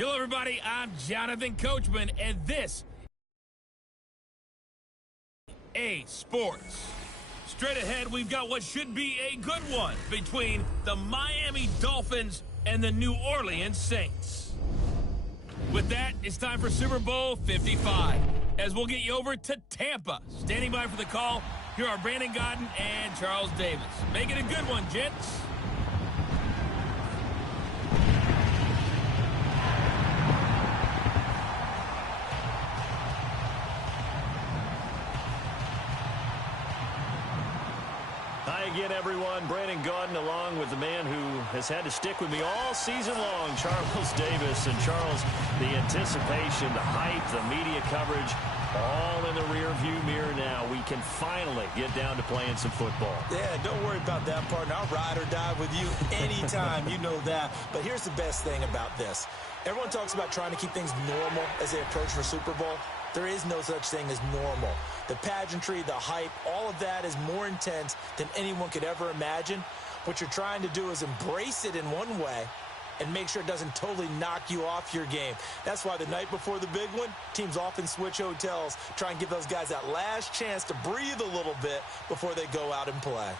Hello, everybody. I'm Jonathan Coachman, and this is EA Sports. Straight ahead, we've got what should be a good one between the Miami Dolphins and the New Orleans Saints. With that, it's time for Super Bowl 55, as we'll get you over to Tampa. Standing by for the call, here are Brandon Godden and Charles Davis. Make it a good one, gents. Hi again, everyone. Brandon Godden along with the man who has had to stick with me all season long, Charles Davis. And Charles, the anticipation, the hype, the media coverage, all in the rear-view mirror now. We can finally get down to playing some football. Yeah, don't worry about that, partner. I'll ride or die with you anytime. You know that. But here's the best thing about this. Everyone talks about trying to keep things normal as they approach for Super Bowl. There is no such thing as normal. The pageantry, the hype, all of that is more intense than anyone could ever imagine. What you're trying to do is embrace it in one way and make sure it doesn't totally knock you off your game. That's why the night before the big one, teams often switch hotels, try and give those guys that last chance to breathe a little bit before they go out and play.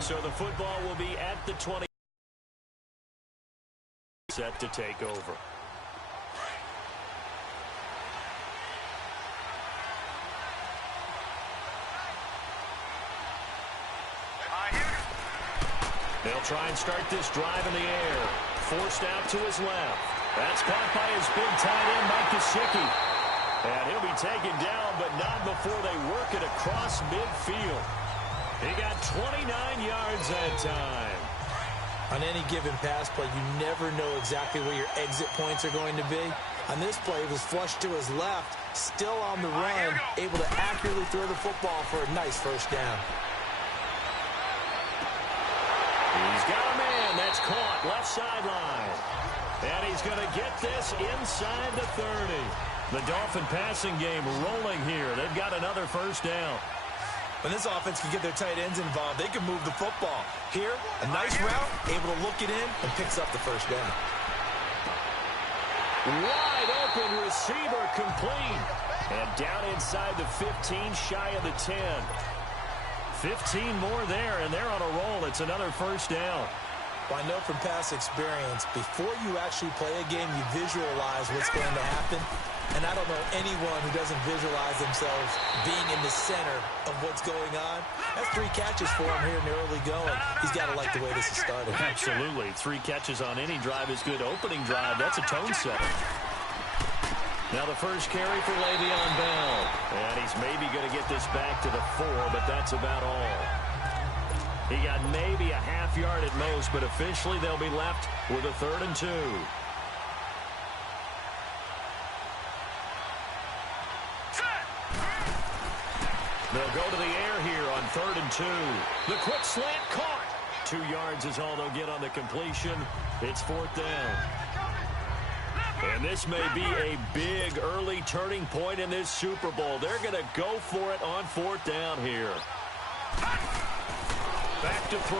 So the football will be at the 20. Set to take over. They'll try and start this drive in the air. Forced out to his left. That's caught by his big tight end, Mike Gesicki. And he'll be taken down, but not before they work it across midfield. He got 29 yards that time. On any given pass play, you never know exactly where your exit points are going to be. On this play, it was flushed to his left, still on the run, able to accurately throw the football for a nice first down. He's got a man that's caught left sideline. And he's going to get this inside the 30. The Dolphin passing game rolling here. They've got another first down. When this offense can get their tight ends involved, they can move the football. Here, a nice route, able to look it in, and picks up the first down. Wide open receiver complete. And down inside the 15, shy of the 10. 15 more there, and they're on a roll. It's another first down. Well, I know from past experience, before you actually play a game, you visualize what's going to happen. And I don't know anyone who doesn't visualize themselves being in the center of what's going on. That's 3 catches for him here in the early going. He's got to like the way this is started. Absolutely. 3 catches on any drive is good. Opening drive, that's a tone setter. Now the first carry for Le'Veon Bell. And he's maybe going to get this back to the 4, but that's about all. He got maybe a half yard at most, but officially they'll be left with a 3rd and 2. They'll go to the air here on 3rd and 2. The quick slant caught. 2 yards is all they'll get on the completion. It's 4th down. And this may be a big early turning point in this Super Bowl. They're going to go for it on 4th down here. Back to throw.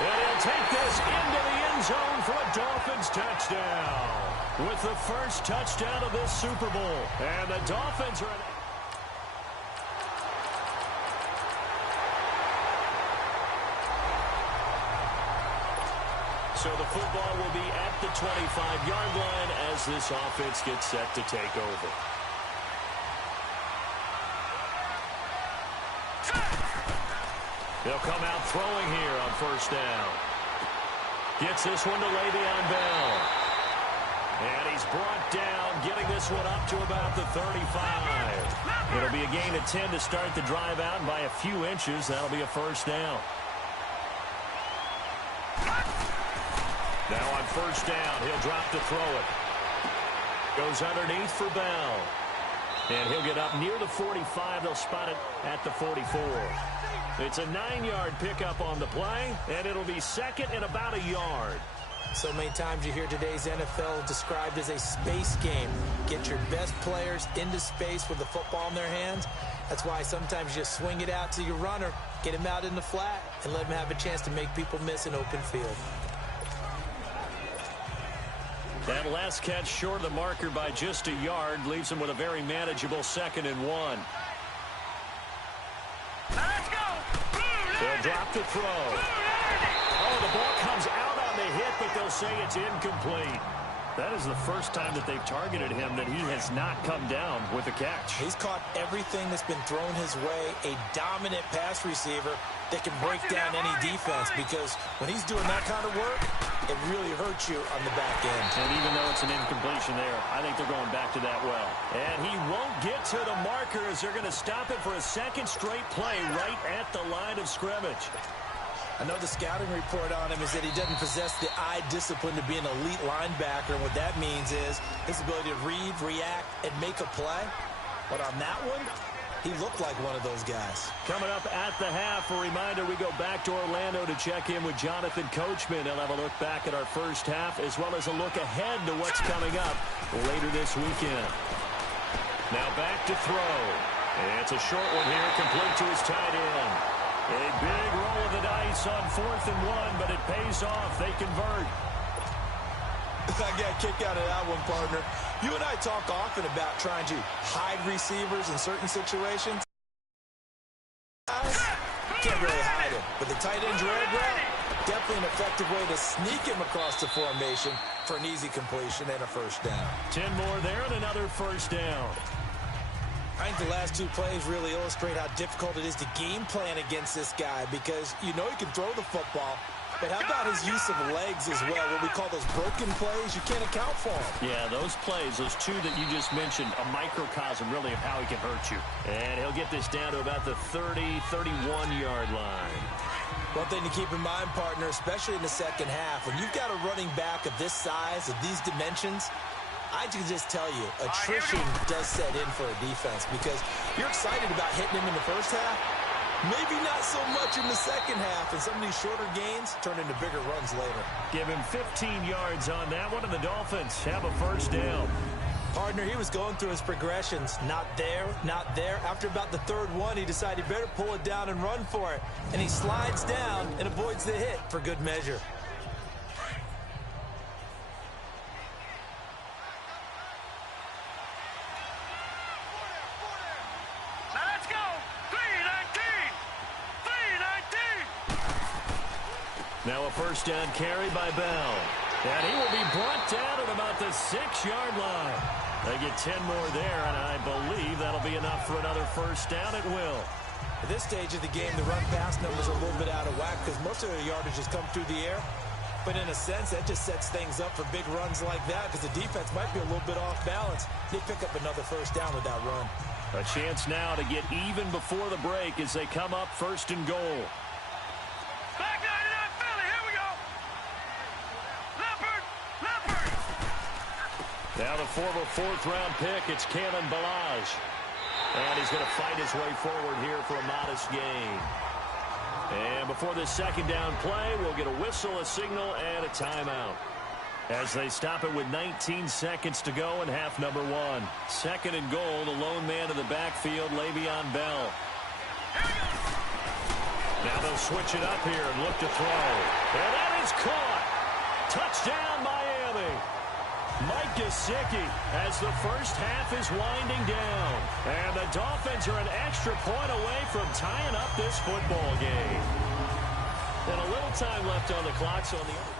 And he'll take this into the end zone for a Dolphins touchdown. With the first touchdown of this Super Bowl. And the Dolphins are... So the football will be at the 25-yard line as this offense gets set to take over. They'll come out throwing here on 1st down. Gets this one to Le'Veon Bell. And he's brought down, getting this one up to about the 35. It'll be a gain of 10 to start the drive out, and by a few inches, that'll be a 1st down. Now on 1st down, he'll drop to throw it. Goes underneath for Bell. And he'll get up near the 45. They'll spot it at the 44. It's a 9-yard pickup on the play, and it'll be 2nd and about a yard. So many times you hear today's NFL described as a space game. Get your best players into space with the football in their hands. That's why sometimes you just swing it out to your runner, get him out in the flat, and let him have a chance to make people miss an open field. That last catch short of the marker by just a yard leaves him with a very manageable 2nd and 1. They'll drop to throw. Oh, the ball comes out on the hit, but they'll say it's incomplete. That is the first time that they've targeted him that he has not come down with a catch. He's caught everything that's been thrown his way, a dominant pass receiver that can break down any defense, because when he's doing that kind of work, it really hurts you on the back end. And even though it's an incompletion there, I think they're going back to that well. And he won't get to the marker as they're going to stop it for a 2nd straight play right at the line of scrimmage. I know the scouting report on him is that he doesn't possess the eye discipline to be an elite linebacker. And what that means is his ability to read, react, and make a play. But on that one, he looked like one of those guys. Coming up at the half, a reminder, we go back to Orlando to check in with Jonathan Coachman. He'll have a look back at our first half as well as a look ahead to what's coming up later this weekend. Now back to throw. It's a short one here, complete to his tight end. A big roll of the dice on 4th and 1, but it pays off. They convert. I got a kick out of that one, partner. You and I talk often about trying to hide receivers in certain situations. Can't really hide him. But the tight end drag route, definitely an effective way to sneak him across the formation for an easy completion and a 1st down. 10 more there and another 1st down. I think the last 2 plays really illustrate how difficult it is to game plan against this guy, because you know he can throw the football, but how about his use of legs as well? What we call those broken plays, you can't account for them. Yeah, those plays, those 2 that you just mentioned, a microcosm really of how he can hurt you. And he'll get this down to about the 30, 31-yard line. One thing to keep in mind, partner, especially in the second half, when you've got a running back of this size, of these dimensions, I can just tell you, attrition does set in for a defense, because you're excited about hitting him in the first half. Maybe not so much in the second half, and some of these shorter gains turn into bigger runs later. Give him 15 yards on that one, and the Dolphins have a 1st down. Partner, he was going through his progressions. Not there, not there. After about the 3rd one, he decided he better pull it down and run for it. And he slides down and avoids the hit for good measure. Now a 1st down carry by Bell. And he will be brought down at about the 6-yard line. They get 10 more there, and I believe that'll be enough for another 1st down. It will. At this stage of the game, the run-pass numbers are a little bit out of whack because most of their yardage has come through the air. But in a sense, that just sets things up for big runs like that, because the defense might be a little bit off balance. They pick up another 1st down with that run. A chance now to get even before the break as they come up 1st and goal. Now the former 4th-round pick, it's Cannon Balaj. And he's going to fight his way forward here for a modest gain. And before this second down play, we'll get a whistle, a signal, and a timeout. As they stop it with 19 seconds to go in half number one. Second and goal, the lone man in the backfield, Le'Veon Bell. Now they'll switch it up here and look to throw. And that is caught. Touchdown, Miami. Mike Gesicki as the first half is winding down. And the Dolphins are an extra point away from tying up this football game. And a little time left on the clock, so on the other.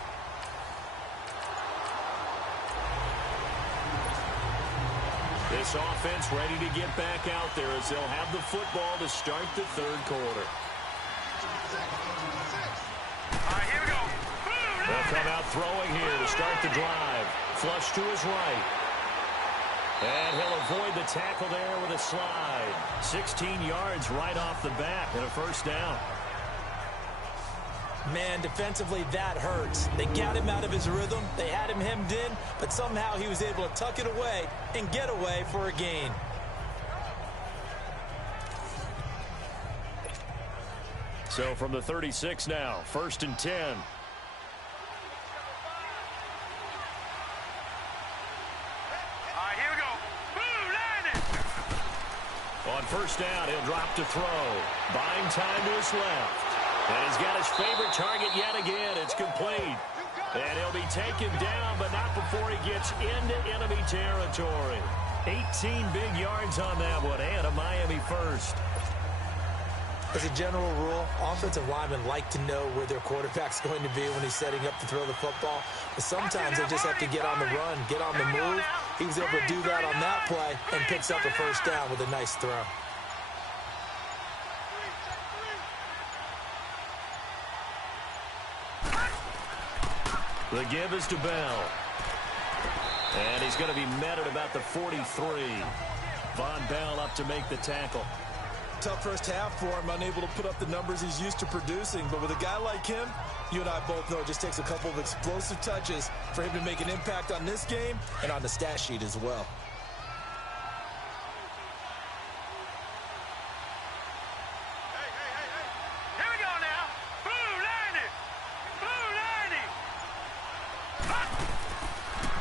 This offense ready to get back out there as they'll have the football to start the third quarter. Here we go. They'll come out throwing here to start the drive. Flush to his right. And he'll avoid the tackle there with a slide. 16 yards right off the bat and a first down. Man, defensively, that hurts. They got him out of his rhythm. They had him hemmed in, but somehow he was able to tuck it away and get away for a gain. So from the 36 now, 1st and 10. Here we go. On first down, he'll drop to throw. Buying time to his left. And he's got his favorite target yet again. It's complete. And he'll be taken down, but not before he gets into enemy territory. 18 big yards on that one, and a Miami first. As a general rule, offensive linemen like to know where their quarterback's going to be when he's setting up to throw the football. But sometimes they just have to get on the run, get on the move. He was able to do that on that play and picks up a first down with a nice throw. The give is to Bell. And he's going to be met at about the 43. Von Bell up to make the tackle. Tough first half for him, unable to put up the numbers he's used to producing. But with a guy like him, you and I both know it just takes a couple of explosive touches for him to make an impact on this game and on the stat sheet as well.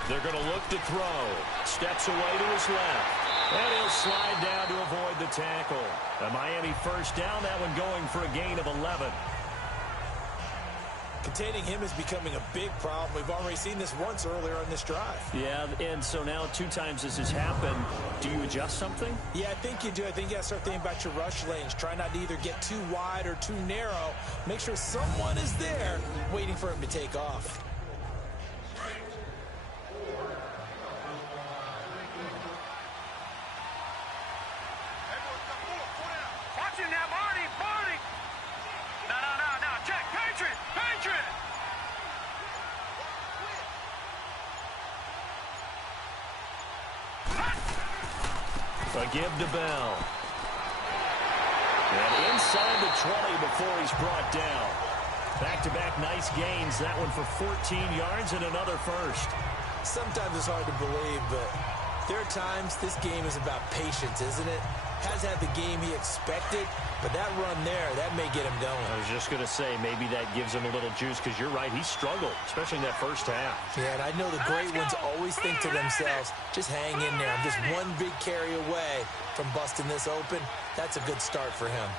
They're going to look to throw. Steps away to his left. And he'll slide down to avoid the tackle. A Miami first down, that one going for a gain of 11. Containing him is becoming a big problem. We've already seen this once earlier on this drive. Yeah, and so now 2 times this has happened. Do you adjust something? Yeah, I think you do. I think you got to start thinking about your rush lanes. Try not to either get too wide or too narrow. Make sure someone is there waiting for him to take off. A give to Bell. And inside the 20 before he's brought down. Back-to-back nice gains. That one for 14 yards and another first. Sometimes it's hard to believe, but there are times this game is about patience, isn't it? Has had the game he expected, but that run there, that may get him going. I was just going to say, maybe that gives him a little juice, because you're right, he struggled, especially in that first half. Yeah, and I know the great ones always think to themselves, just hang in there. I'm just one big carry away from busting this open. That's a good start for him.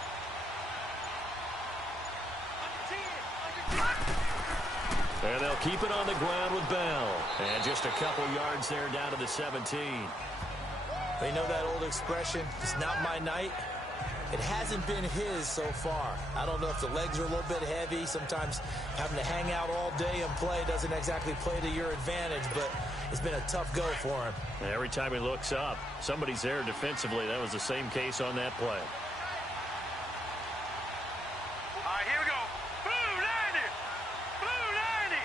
And they'll keep it on the ground with Bell. And just a couple yards there down to the 17. They know that old expression, it's not my night. It hasn't been his so far. I don't know if the legs are a little bit heavy. Sometimes having to hang out all day and play doesn't exactly play to your advantage, but it's been a tough go for him. And every time he looks up, somebody's there defensively. That was the same case on that play. Here we go. Blue 90. Blue 90.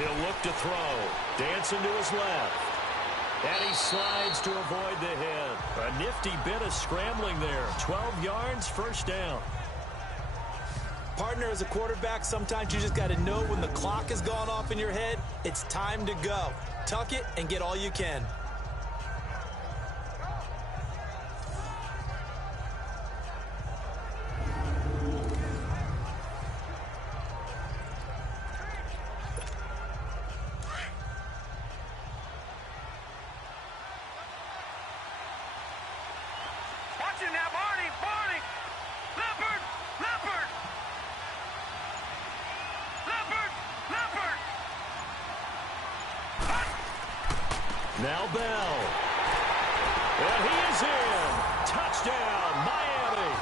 He'll look to throw. Dancing to his left. And he slides to avoid the hit. A nifty bit of scrambling there. 12 yards, first down. Partner, as a quarterback, sometimes you just got to know when the clock has gone off in your head, it's time to go. Tuck it and get all you can. Now Bell. And he is in. Touchdown, Miami.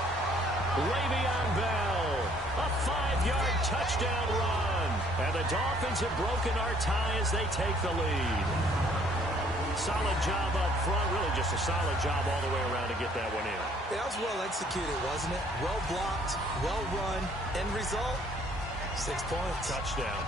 Le'Veon Bell. A 5-yard touchdown run. And the Dolphins have broken our tie as they take the lead. Solid job up front. Really just a solid job all the way around to get that one in. That was well executed, wasn't it? Well blocked, well run. End result, 6 points. Touchdown.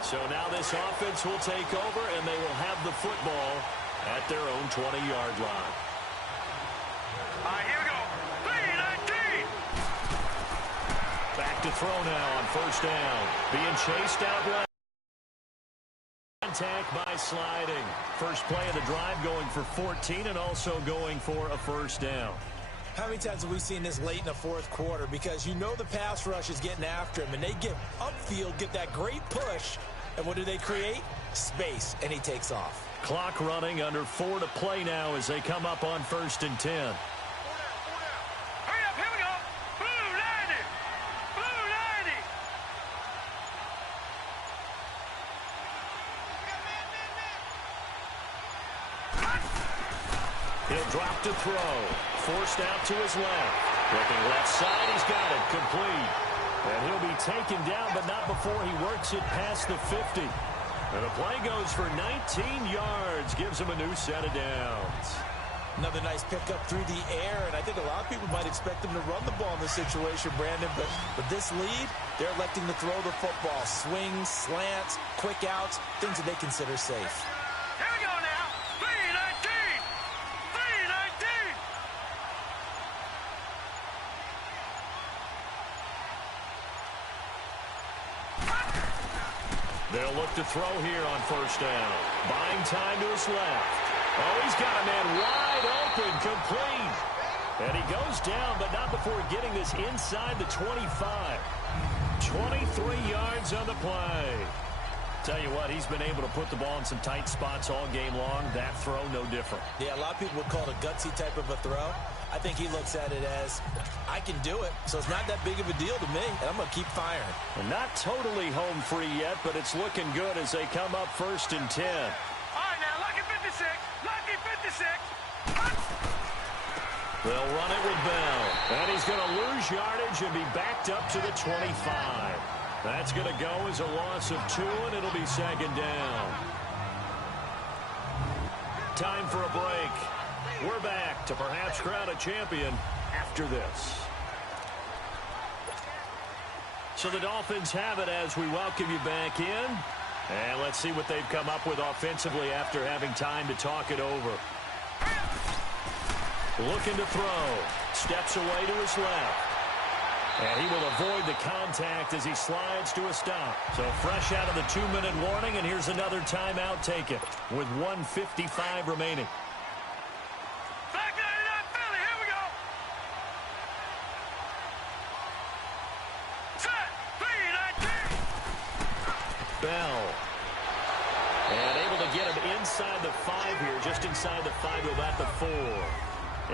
So now this offense will take over, and they will have the football at their own 20-yard line. All right, here we go. 3-19. Back to throw now on first down. Being chased out left. Contact by sliding. First play of the drive going for 14 and also going for a first down. How many times have we seen this late in the fourth quarter? Because you know the pass rush is getting after him, and they get upfield, get that great push, and what do they create? Space, and he takes off. Clock running, under 4 to play now as they come up on 1st and 10. Hurry up, here we go. Blue 90. Blue 90. He'll drop to throw. Forced out to his left. Looking left side, he's got it. Complete. And he'll be taken down, but not before he works it past the 50. And the play goes for 19 yards. Gives him a new set of downs. Another nice pickup through the air, and I think a lot of people might expect them to run the ball in this situation, Brandon, but with this lead, they're electing to throw the football. Swings, slants, quick outs, things that they consider safe. Here we go now. 3-19. 3-19. They'll look to throw here on first down. Buying time to his left. Oh, he's got a man wide open, complete. And he goes down, but not before getting this inside the 25. 23 yards on the play. Tell you what, he's been able to put the ball in some tight spots all game long. That throw, no different. Yeah, a lot of people would call it a gutsy type of a throw. I think he looks at it as, I can do it, so it's not that big of a deal to me, and I'm going to keep firing. And not totally home free yet, but it's looking good as they come up 1st and 10. All right, now, lucky 56. Lucky 56. They'll run it with Bell. And he's going to lose yardage and be backed up to the 25. That's going to go as a loss of 2, and it'll be 2nd down. Time for a break. We're back to perhaps crown a champion after this. So the Dolphins have it as we welcome you back in. And let's see what they've come up with offensively after having time to talk it over. Looking to throw. Steps away to his left. And he will avoid the contact as he slides to a stop. So fresh out of the 2-minute warning, and here's another timeout taken with 1:55 remaining. Back 99 Philly, here we go. Set, 3-19. Bell. And able to get him inside the 5 here, just inside the 5, go back to 4.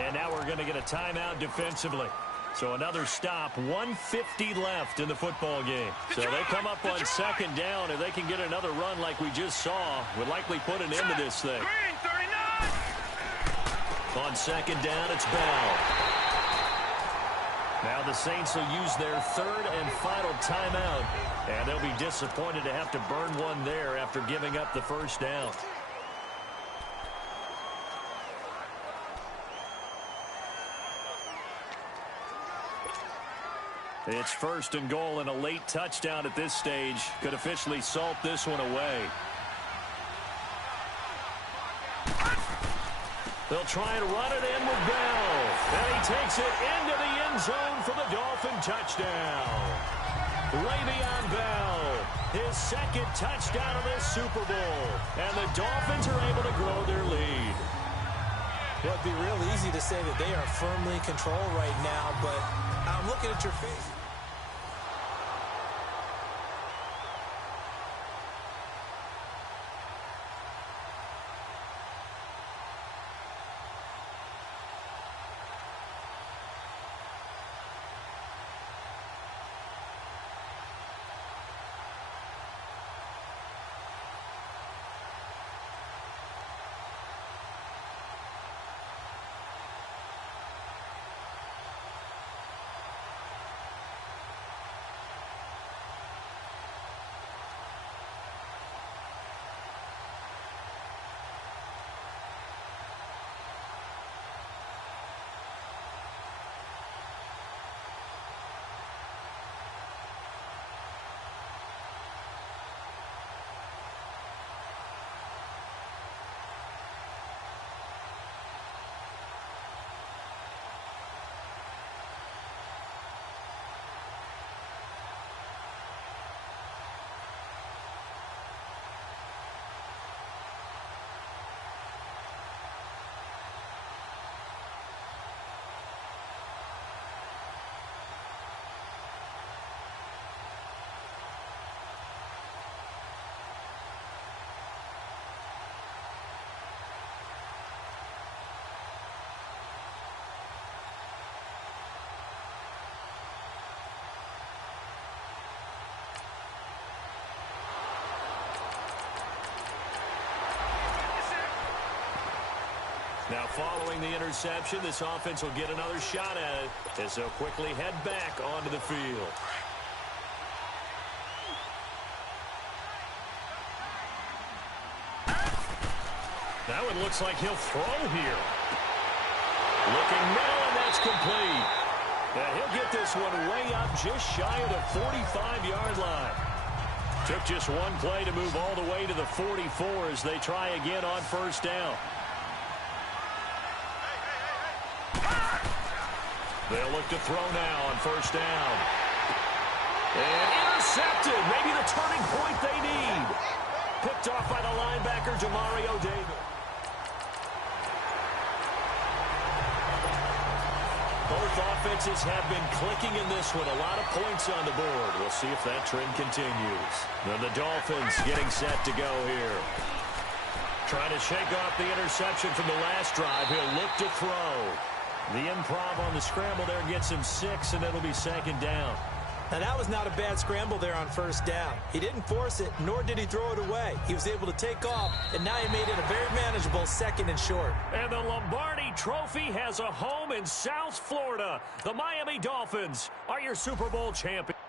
And now we're going to get a timeout defensively. So another stop, 1:50 left in the football game. So they come up on 2nd down. If they can get another run like we just saw, would likely put an end to this thing. Green 39. On 2nd down, it's Bell. Now the Saints will use their 3rd and final timeout. And they'll be disappointed to have to burn one there after giving up the first down. It's 1st and goal, and a late touchdown at this stage could officially salt this one away. They'll try and run it in with Bell. And he takes it into the end zone for the Dolphin touchdown. Le'Veon Bell, his 2nd touchdown of this Super Bowl. And the Dolphins are able to grow their lead. Well, it'd be real easy to say that they are firmly in control right now, but I'm looking at your face. Now, following the interception, this offense will get another shot at it as they'll quickly head back onto the field. Now it looks like he'll throw here. Looking middle, and that's complete. Now he'll get this one way up just shy of the 45-yard line. Took just one play to move all the way to the 44 as they try again on first down. They'll look to throw now on first down. And intercepted. Maybe the turning point they need. Picked off by the linebacker, Demario Davis. Both offenses have been clicking in this one. A lot of points on the board. We'll see if that trend continues. Then the Dolphins getting set to go here. Trying to shake off the interception from the last drive. He'll look to throw. The improv on the scramble there gets him 6, and it'll be second down. Now, that was not a bad scramble there on first down. He didn't force it, nor did he throw it away. He was able to take off, and now he made it a very manageable second and short. And the Lombardi Trophy has a home in South Florida. The Miami Dolphins are your Super Bowl champions.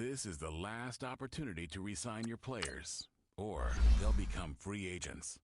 This is the last opportunity to re-sign your players, or they'll become free agents.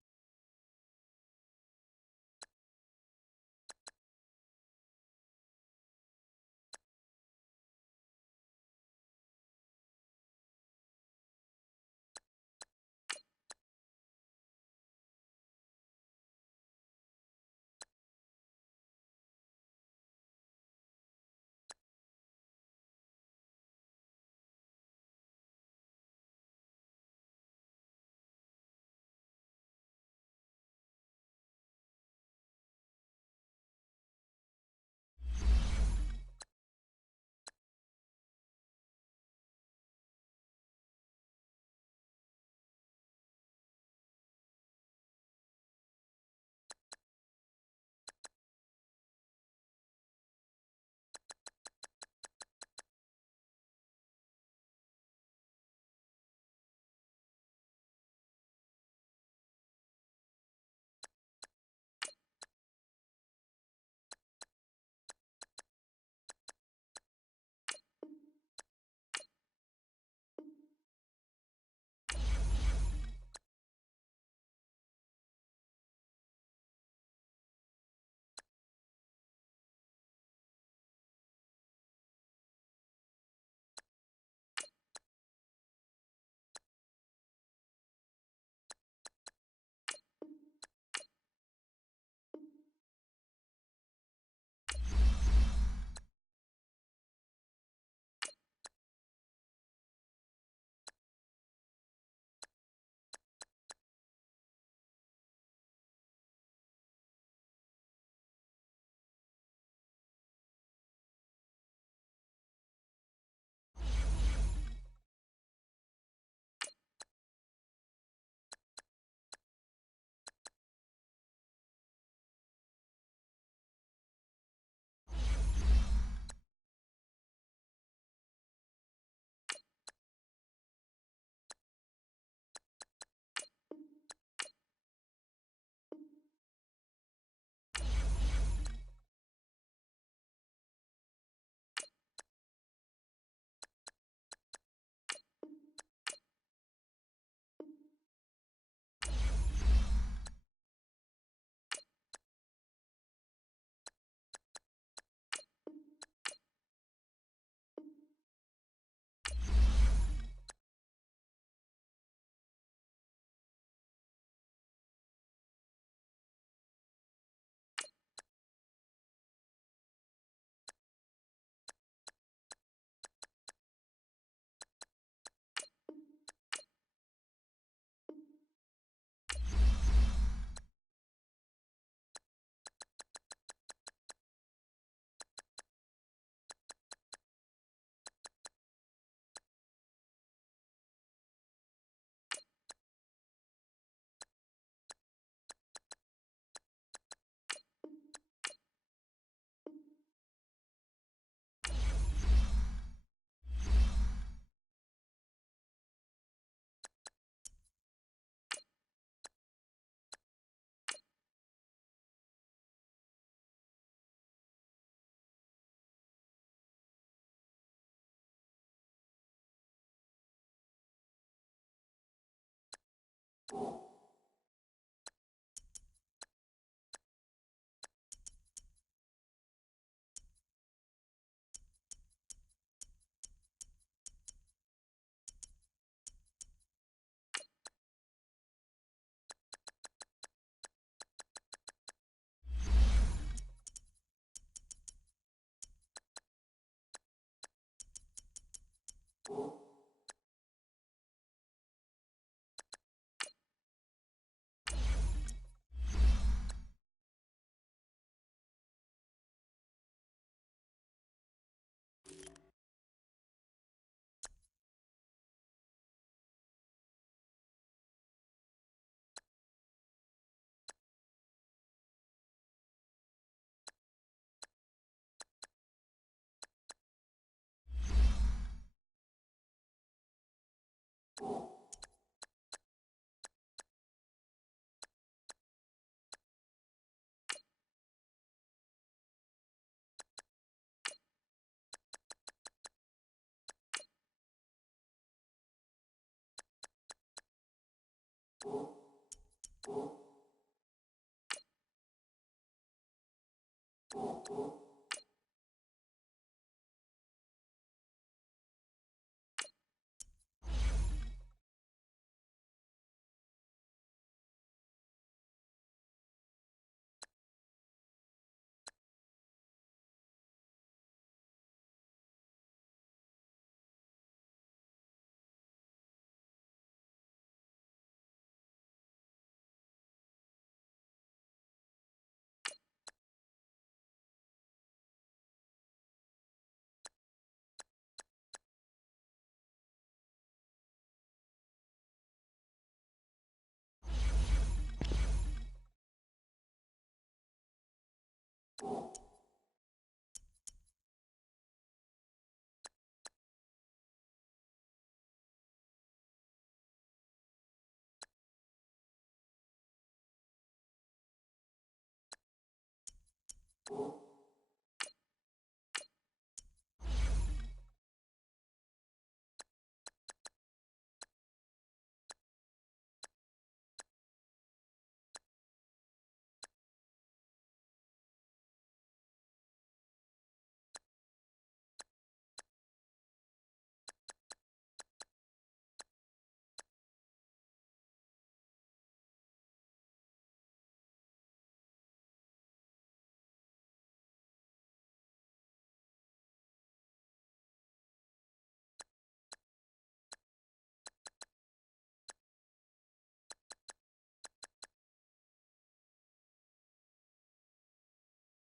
you